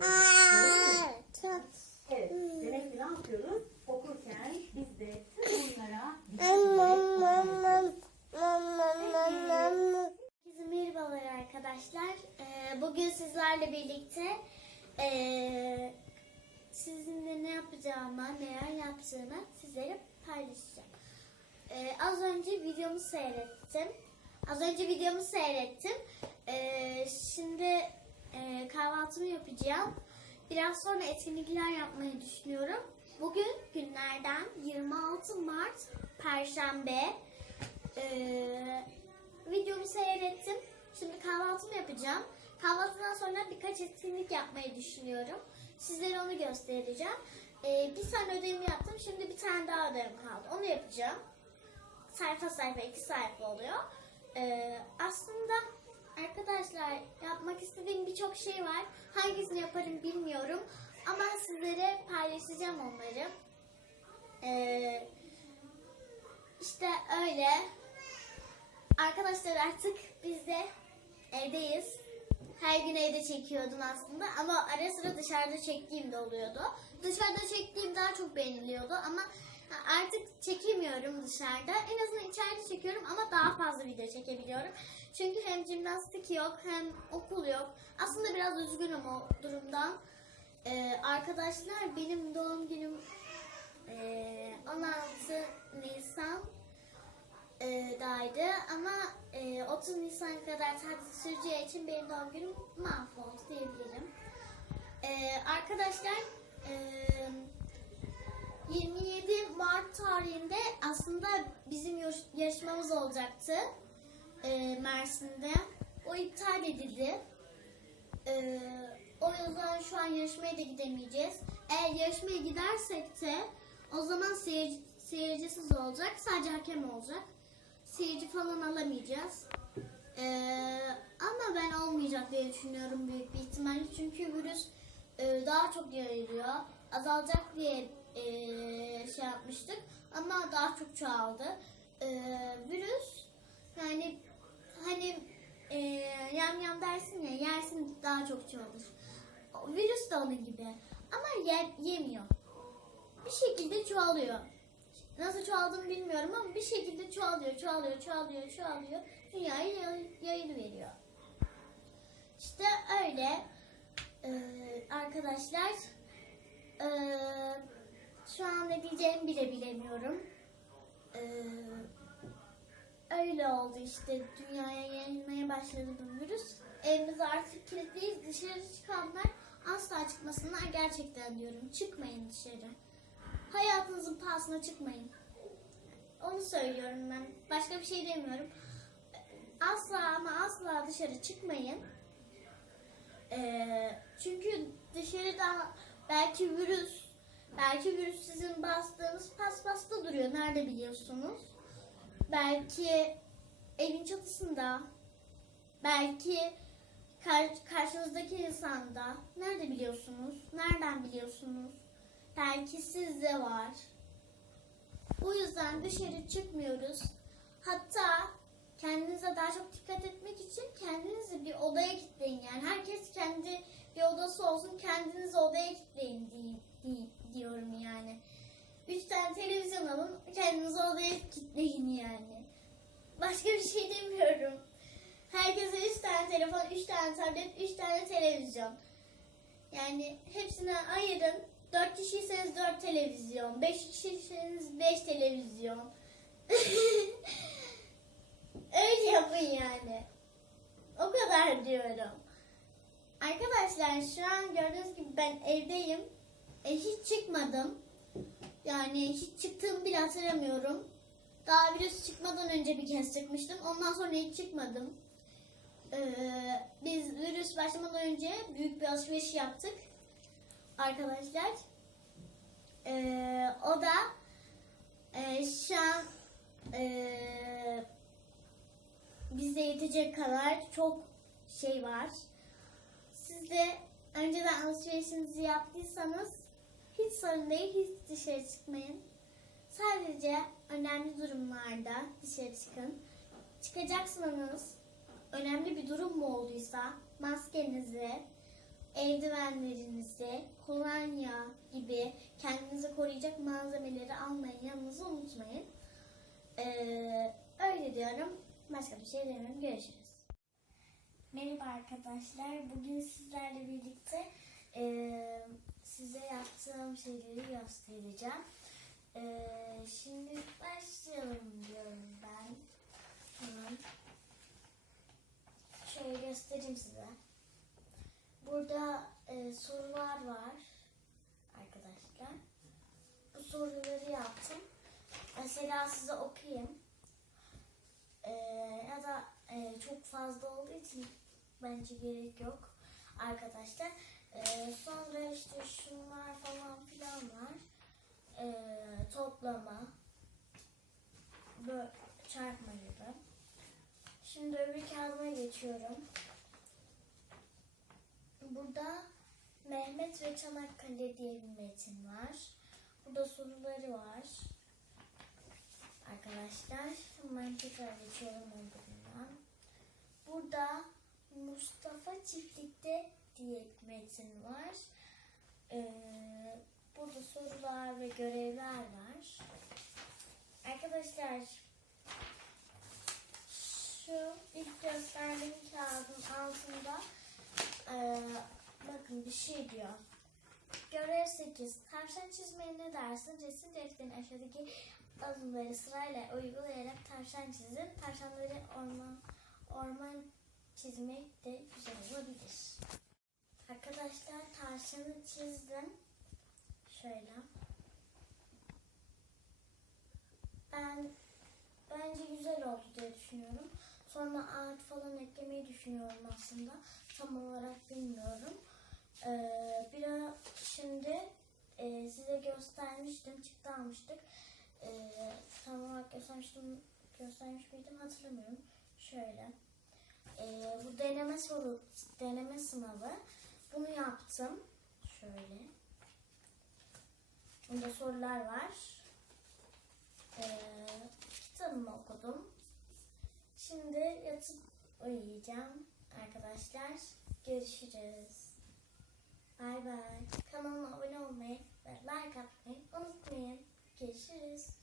Doğru mu? Evet. Demek ki ne yapıyoruz? Okurken biz de bunlara Herkese merhabalar arkadaşlar. Ee, bugün sizlerle birlikte ee, sizinle ne yapacağımı, neler yaptığımı sizlere paylaşacağım. Ee, az önce videomu seyrettim. Az önce videomu seyrettim. Ee, şimdi. Biraz sonra etkinlikler yapmayı düşünüyorum. Bugün günlerden 26 Mart Perşembe. Ee, videomu seyrettim. Şimdi kahvaltımı yapacağım. Kahvaltıdan sonra birkaç etkinlik yapmayı düşünüyorum. Sizlere onu göstereceğim. Ee, bir tane ödevimi yaptım. Şimdi bir tane daha ödevim kaldı. Onu yapacağım. Sayfa sayfa iki sayfa oluyor. Ee, aslında arkadaşlar yapmak istediğim birçok şey var. Hangisini yaparım bilmiyorum. Ama sizlere paylaşacağım onları. Ee, işte öyle. Arkadaşlar artık biz de evdeyiz. Her gün evde çekiyordum aslında ama ara sıra dışarıda çektiğim de oluyordu. Dışarıda çektiğim daha çok beğeniliyordu ama artık çekemiyorum dışarıda. En azından içeride çekiyorum ama daha fazla video çekebiliyorum. Çünkü hem jimnastik yok hem okul yok. Aslında biraz üzgünüm o durumdan. Ee, arkadaşlar benim doğum günüm ee, 16 Nisan e, ama e, 30 Nisan kadar tatil süreceği için benim doğum günüm mahvoldu diyebilirim. E, arkadaşlar e, 27 Mart tarihinde aslında bizim yarış- yarışmamız olacaktı e, Mersin'de. O iptal edildi. E, o yüzden şu an yarışmaya da gidemeyeceğiz. Eğer yarışmaya gidersek de o zaman seyirci, seyircisiz olacak. Sadece hakem olacak. Seyirci falan alamayacağız. Ee, ama ben olmayacak diye düşünüyorum büyük bir ihtimalle. Çünkü virüs e, daha çok yayılıyor. Azalacak diye e, şey yapmıştık. Ama daha çok çoğaldı. E, virüs yani hani e, yam yam dersin ya yersin daha çok çoğalır. O Virüs de onun gibi. Ama yer, yemiyor. Bir şekilde çoğalıyor. Nasıl çoğaldığını bilmiyorum ama bir şekilde çoğalıyor, çoğalıyor, çoğalıyor, çoğalıyor. Dünyayı yayını veriyor. İşte öyle Ee, arkadaşlar. Ee, şu an ne diyeceğimi bile bilemiyorum. Ee, öyle oldu işte dünyaya yayılmaya başladı bu virüs. Evimiz artık kilitliyiz. Dışarı çıkanlar asla çıkmasınlar gerçekten diyorum. Çıkmayın dışarı. Hayatınızın pahasına çıkmayın. Onu söylüyorum ben. Başka bir şey demiyorum. Asla ama asla dışarı çıkmayın. Ee, çünkü dışarıda belki virüs, belki virüs sizin bastığınız paspasta duruyor. Nerede biliyorsunuz? Belki evin çatısında, belki kar- karşınızdaki insanda. Nerede biliyorsunuz? Nereden biliyorsunuz? Belki sizde var. Bu yüzden dışarı çıkmıyoruz. Hatta kendinize daha çok dikkat etmek için kendinizi bir odaya kilitleyin. Yani herkes kendi bir odası olsun kendinizi odaya kilitleyin di- di- diyorum yani. Üç tane televizyon alın kendinizi odaya kilitleyin yani. Başka bir şey demiyorum. Herkese üç tane telefon, üç tane tablet, üç tane televizyon. Yani hepsine ayırın. Dört kişiyseniz dört televizyon. Beş kişiyseniz beş televizyon. Öyle yapın yani. O kadar diyorum. Arkadaşlar şu an gördüğünüz gibi ben evdeyim. E, hiç çıkmadım. Yani hiç çıktığımı bile hatırlamıyorum. Daha virüs çıkmadan önce bir kez çıkmıştım. Ondan sonra hiç çıkmadım. Ee, biz virüs başlamadan önce büyük bir alışveriş yaptık. Arkadaşlar. Ee, o da e, şu an e, bize yetecek kadar çok şey var. Siz de önceden alışverişinizi yaptıysanız hiç sorun değil, hiç dışarı çıkmayın. Sadece önemli durumlarda dışarı çıkın. Çıkacaksanız önemli bir durum mu olduysa maskenizi, eldivenlerinizi, kolonya gibi kendinizi koruyacak malzemeleri almayı yanınıza unutmayın. Ee, öyle diyorum. Başka bir şey demiyorum. Görüşürüz. Merhaba arkadaşlar. Bugün sizlerle birlikte eee, size yaptığım şeyleri göstereceğim. Eee, şimdi başlayalım diyorum ben. Hemen. Şöyle göstereyim size. Burada eee, sorular var arkadaşlar. Bu soruları yaptım. Mesela size okuyayım. Ee, ya da e, çok fazla olduğu için bence gerek yok arkadaşlar. Ee, sonra işte şunlar falan filan var. Ee, toplama, böyle çarpma gibi. Şimdi öbür kağıdıma geçiyorum. Burada Mehmet ve Çanakkale diye bir metin var. Burada soruları var arkadaşlar. Hemen tekrar geçiyorum öbüründen. Burada Mustafa Çiftlik'te diye metin var. Ee, burada sorular ve görevler var. Arkadaşlar şu ilk gösterdiğim kağıdın altında ee, bakın bir şey diyor. Görev 8. Tavşan çizmeye ne dersin? Resim defterinin aşağıdaki adımları sırayla uygulayarak tavşan çizin. Tavşanları orman orman çizmek de güzel olabilir. Arkadaşlar tavşanı çizdim. Şöyle. Ben bence güzel oldu diye düşünüyorum. Sonra ağaç falan eklemeyi düşünüyorum aslında. Tam olarak bilmiyorum. Ee, biraz şimdi e, size göstermiştim. Çıktı almıştık. Ee, tam olarak göstermiştim, göstermiş miydim hatırlamıyorum. Şöyle. Ee, bu deneme soru, deneme sınavı. Bunu yaptım. Şöyle. Bunda sorular var. Ee, kitabımı okudum. Şimdi yatıp uyuyacağım arkadaşlar. Görüşürüz. Bay bay. Kanalıma abone olmayı ve like atmayı unutmayın. Görüşürüz.